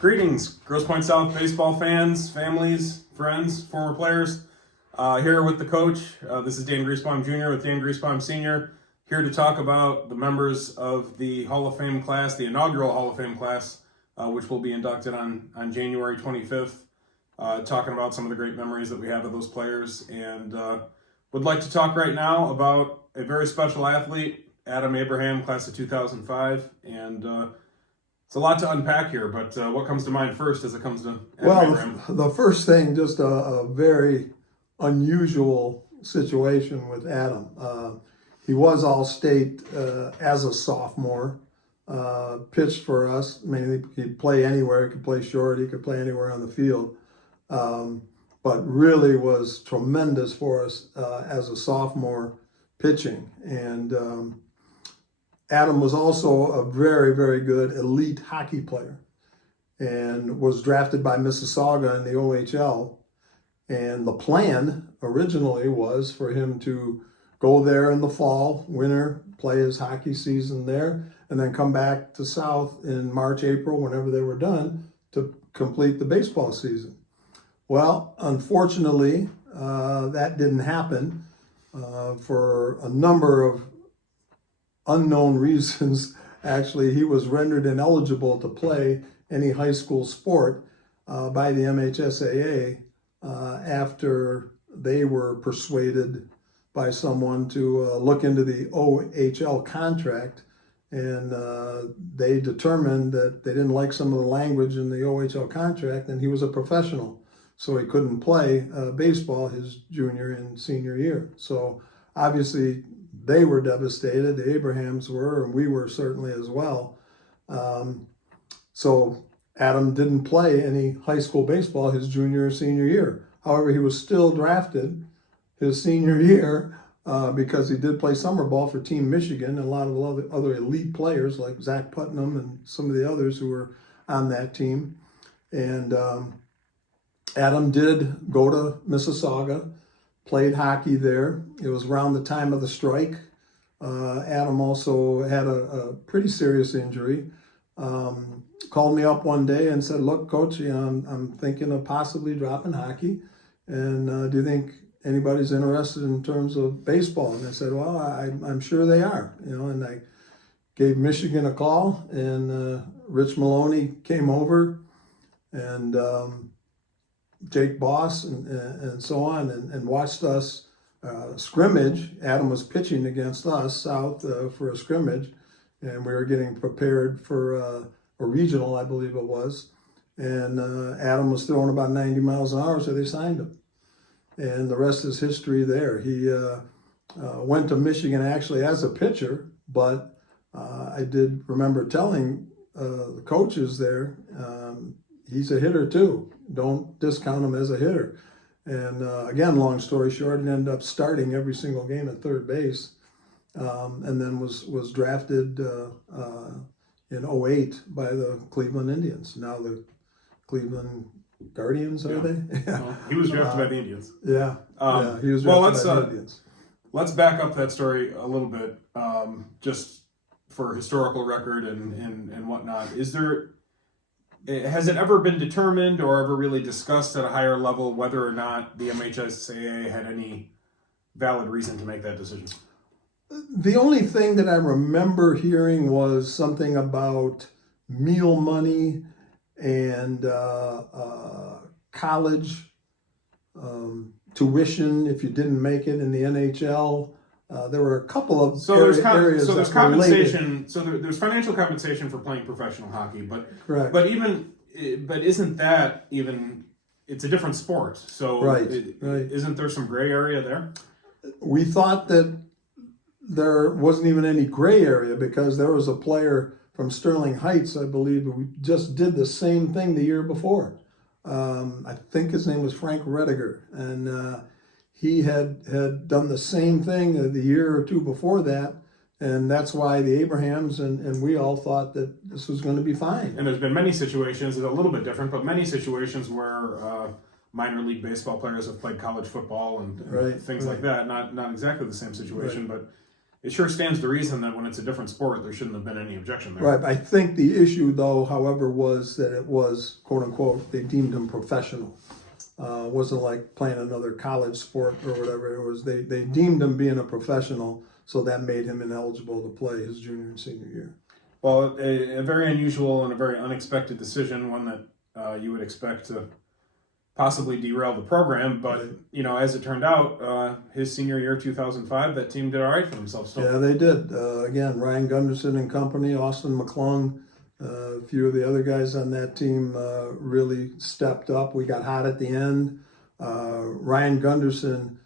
Greetings, Grosse Pointe South baseball fans, families, friends, former players. Here with the coach. This is Dan Griesbaum Jr. with Dan Griesbaum Sr. Here to talk about the members of the Hall of Fame class, the inaugural Hall of Fame class, which will be inducted on January 25th. Talking about some of the great memories that we have of those players, and would like to talk right now about a very special athlete, Adam Abraham, class of 2005, and it's a lot to unpack here, but what comes to mind first as it comes to Adam Abraham? The first thing, just a very unusual situation with Adam. He was All-State as a sophomore, pitched for us. I mean, he could play anywhere. He could play short. He could play anywhere on the field. But really was tremendous for us as a sophomore pitching. And Adam was also a very, very good elite hockey player and was drafted by Mississauga in the OHL. And the plan originally was for him to go there in the fall, winter, play his hockey season there, and then come back to South in March, April, whenever they were done, to complete the baseball season. Well, unfortunately, that didn't happen for a number of unknown reasons. Actually, he was rendered ineligible to play any high school sport by the MHSAA after they were persuaded by someone to look into the OHL contract, and they determined that they didn't like some of the language in the OHL contract, and he was a professional, so he couldn't play baseball his junior and senior year. So obviously they were devastated, the Abrahams were, and we were certainly as well. So Adam didn't play any high school baseball his junior or senior year. However, he was still drafted his senior year because he did play summer ball for Team Michigan, and a lot of other elite players like Zach Putnam and some of the others who were on that team. And Adam did go to Mississauga, played hockey there. It was around the time of the strike. Adam also had a pretty serious injury. Called me up one day and said, "Look, Coach, I'm thinking of possibly dropping hockey. And do you think anybody's interested in terms of baseball?" And I said, "Well, I'm sure they are." And I gave Michigan a call, and Rich Maloney came over, and Jake Boss and so on, and watched us scrimmage. Adam was pitching against us, South, for a scrimmage, and we were getting prepared for a regional, I believe it was. And Adam was throwing about 90 miles an hour, so they signed him. And the rest is history there. He went to Michigan actually as a pitcher, but I did remember telling the coaches there, he's a hitter too. Don't discount him as a hitter. And again, long story short, he ended up starting every single game at third base, and then was drafted in 2008 by the Cleveland Indians. Now the Cleveland Guardians, are they? Yeah. Well, he was drafted by the Indians. Yeah, he was drafted by the Indians. Let's back up that story a little bit, just for historical record and whatnot. Has it ever been determined or ever really discussed at a higher level whether or not the MHSAA had any valid reason to make that decision? The only thing that I remember hearing was something about meal money and college tuition if you didn't make it in the NHL. There were a couple of areas there's that compensation. So there's financial compensation for playing professional hockey, but correct. But isn't that even? It's a different sport. So right. Isn't there some gray area there? We thought that there wasn't even any gray area because there was a player from Sterling Heights, I believe, who just did the same thing the year before. I think his name was Frank Rediger, and he had done the same thing the year or two before that, and that's why the Abrahams and we all thought that this was going to be fine. And there's been many situations, it's a little bit different, but many situations where minor league baseball players have played college football and things like that. Not exactly the same situation, but it sure stands to reason that when it's a different sport, there shouldn't have been any objection there. Right. I think the issue, though, however, was that it was, quote unquote, they deemed him professional. It wasn't like playing another college sport or whatever. It was they deemed him being a professional, so that made him ineligible to play his junior and senior year. Well, a very unusual and a very unexpected decision, one that you would expect to possibly derail the program, but as it turned out, his senior year, 2005, that team did all right for themselves. Yeah, they did. Again, Ryan Gunderson and company, Austin McClung, a few of the other guys on that team really stepped up. We got hot at the end. Ryan Gunderson,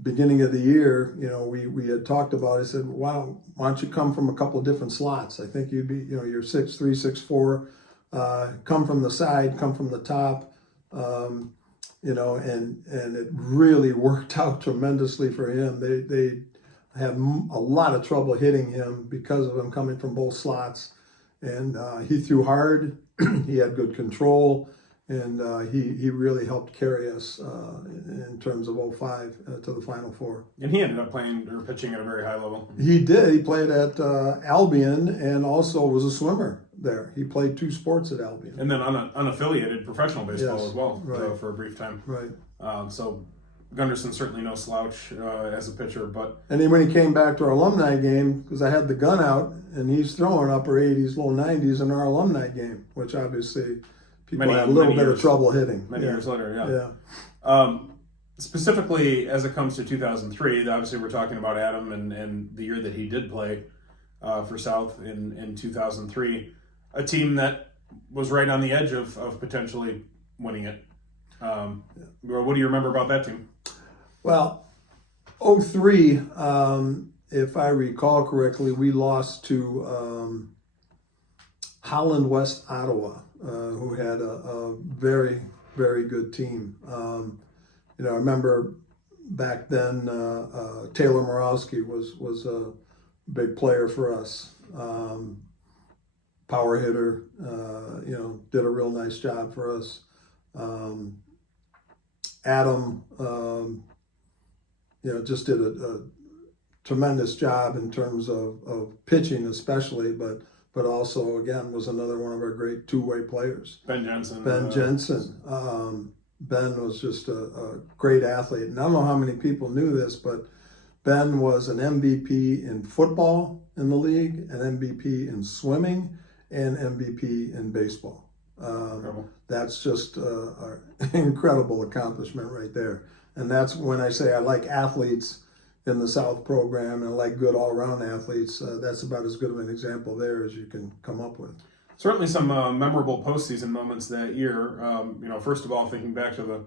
beginning of the year, we had talked about it. I said, why don't you come from a couple of different slots? I think you'd be, you're 6'3", 6'4", come from the side, come from the top. And it really worked out tremendously for him. They had a lot of trouble hitting him because of him coming from both slots, and he threw hard. He had good control, and he really helped carry us in terms of 05 to the Final Four. And he ended up playing or pitching at a very high level. He did. He played at Albion and also was a swimmer there. He played 2 sports at Albion. And then unaffiliated professional baseball Yes, as well, right. for a brief time. Right. So Gunderson certainly no slouch as a pitcher, but And then when he came back to our alumni game, because I had the gun out, and he's throwing upper 80s, low 90s in our alumni game, which obviously people had a little bit of trouble hitting. Many years later, Yeah. Specifically, as it comes to 2003, obviously we're talking about Adam and the year that he did play for South in 2003, a team that was right on the edge of potentially winning it. What do you remember about that team? Well, 03, if I recall correctly, we lost to Holland West Ottawa, who had a very, very good team. I remember back then Taylor Morawski was a big player for us. Power hitter, did a real nice job for us. Adam, just did a tremendous job in terms of pitching, especially, but also again was another one of our great two-way players. Ben Jensen. Ben was just a great athlete, and I don't know how many people knew this, but Ben was an MVP in football in the league, an MVP in swimming, and MVP in baseball. That's just an incredible accomplishment right there. And that's when I say I like athletes in the South program and I like good all-around athletes. That's about as good of an example there as you can come up with. Certainly some memorable postseason moments that year. First of all, thinking back to the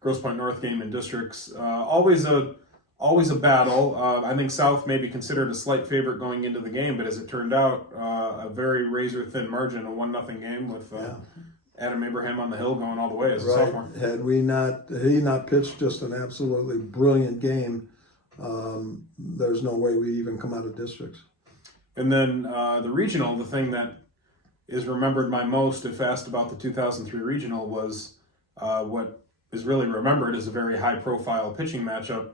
Grosse Pointe North game in districts, always a battle. I think South may be considered a slight favorite going into the game, but as it turned out, a very razor-thin margin, a 1-0 game with Adam Abraham on the hill going all the way as a sophomore. Had he not pitched just an absolutely brilliant game, there's no way we even come out of districts. And then the regional, the thing that is remembered by most if asked about the 2003 regional was what is really remembered as a very high-profile pitching matchup.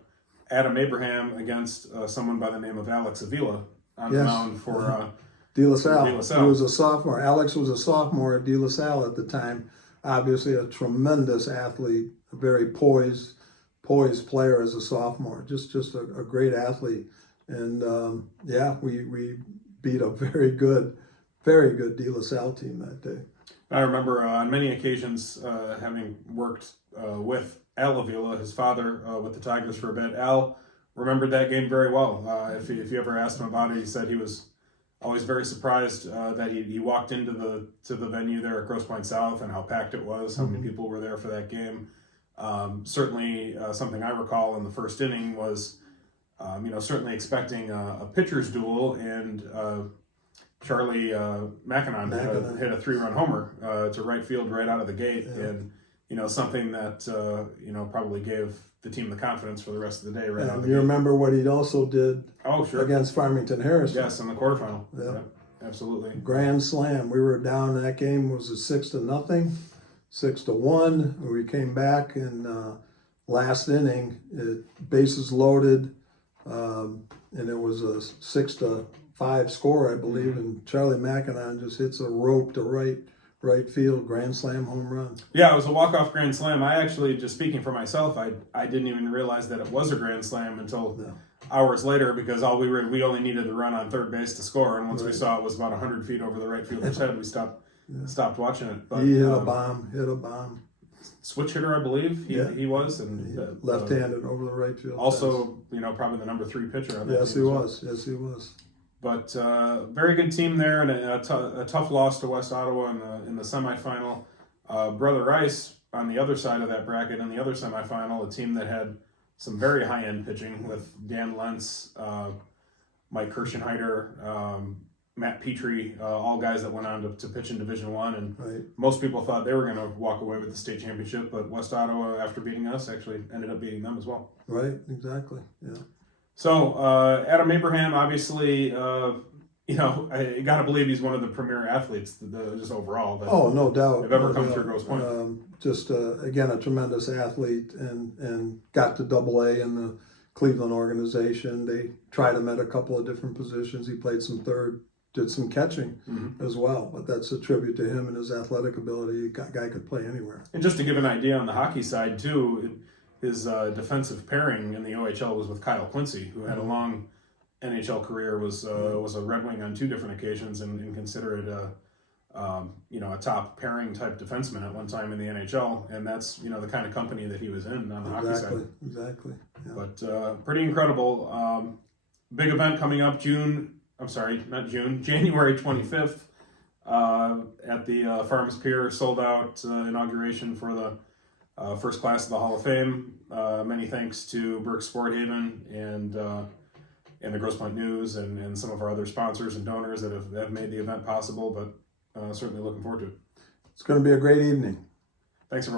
Adam Abraham against someone by the name of Alex Avila on the mound for De La Salle. De La Salle. He was a sophomore. Alex was a sophomore at De La Salle at the time. Obviously a tremendous athlete, a very poised player as a sophomore. Just a great athlete. And we beat a very good De La Salle team that day. I remember on many occasions having worked with Al Avila, his father, with the Tigers for a bit. Al remembered that game very well. If you ever asked him about it, he said he was always very surprised that he walked into the venue there at Grosse Pointe South and how packed it was, how many people were there for that game. Certainly something I recall in the first inning was, certainly expecting a pitcher's duel, and Charlie McKinnon hit a 3-run homer to right field right out of the gate, and something that probably gave the team the confidence for the rest of the day. Right out of the gate. Remember what he also did? Oh, sure. Against Farmington Harrison. Yes, in the quarterfinal. Yeah, absolutely. Grand slam. We were down. That game was a 6-0, 6-1. We came back in last inning. Bases loaded. and it was a 6-5 score, I believe, and Charlie McEnon just hits a rope to right field, grand slam home run. Yeah, it was a walk-off grand slam. I actually, just speaking for myself, I didn't even realize that it was a grand slam until hours later, because we only needed to run on third base to score, and once we saw it was about 100 feet over the right fielder's head, we stopped watching it. But He hit a bomb. Switch hitter, I believe he was, and left-handed over the right field. also, probably the number 3 pitcher on that Yes, team he as well. was. Yes, he was. But very good team there, and a tough loss to West Ottawa in the semifinal. Brother Rice on the other side of that bracket in the other semifinal, a team that had some very high-end pitching with Dan Lentz, Mike Kirschenheiter, Matt Petrie, all guys that went on to pitch in Division I, and most people thought they were going to walk away with the state championship, but West Ottawa, after beating us, actually ended up beating them as well. Right, exactly, yeah. So, Adam Abraham, obviously, I got to believe he's one of the premier athletes, just overall. Oh, no doubt. Have ever come through Grosse Pointe. Again, a tremendous athlete, and got to AA in the Cleveland organization. They tried him at a couple of different positions. He played some third, did some catching as well, but that's a tribute to him and his athletic ability. Guy could play anywhere. And just to give an idea on the hockey side, too, his defensive pairing in the OHL was with Kyle Quincy, who had a long NHL career, was a Red Wing on 2 different occasions, and considered a top pairing type defenseman at one time in the NHL, and that's the kind of company that he was in on the hockey side. Exactly. Yeah. But pretty incredible. Big event coming up January 25th at the Farms Pier, sold out inauguration for the first class of the Hall of Fame. Many thanks to Burke Sporthaven and the Grosse Pointe News and some of our other sponsors and donors that have made the event possible, but certainly looking forward to it. It's going to be a great evening. Thanks, everyone.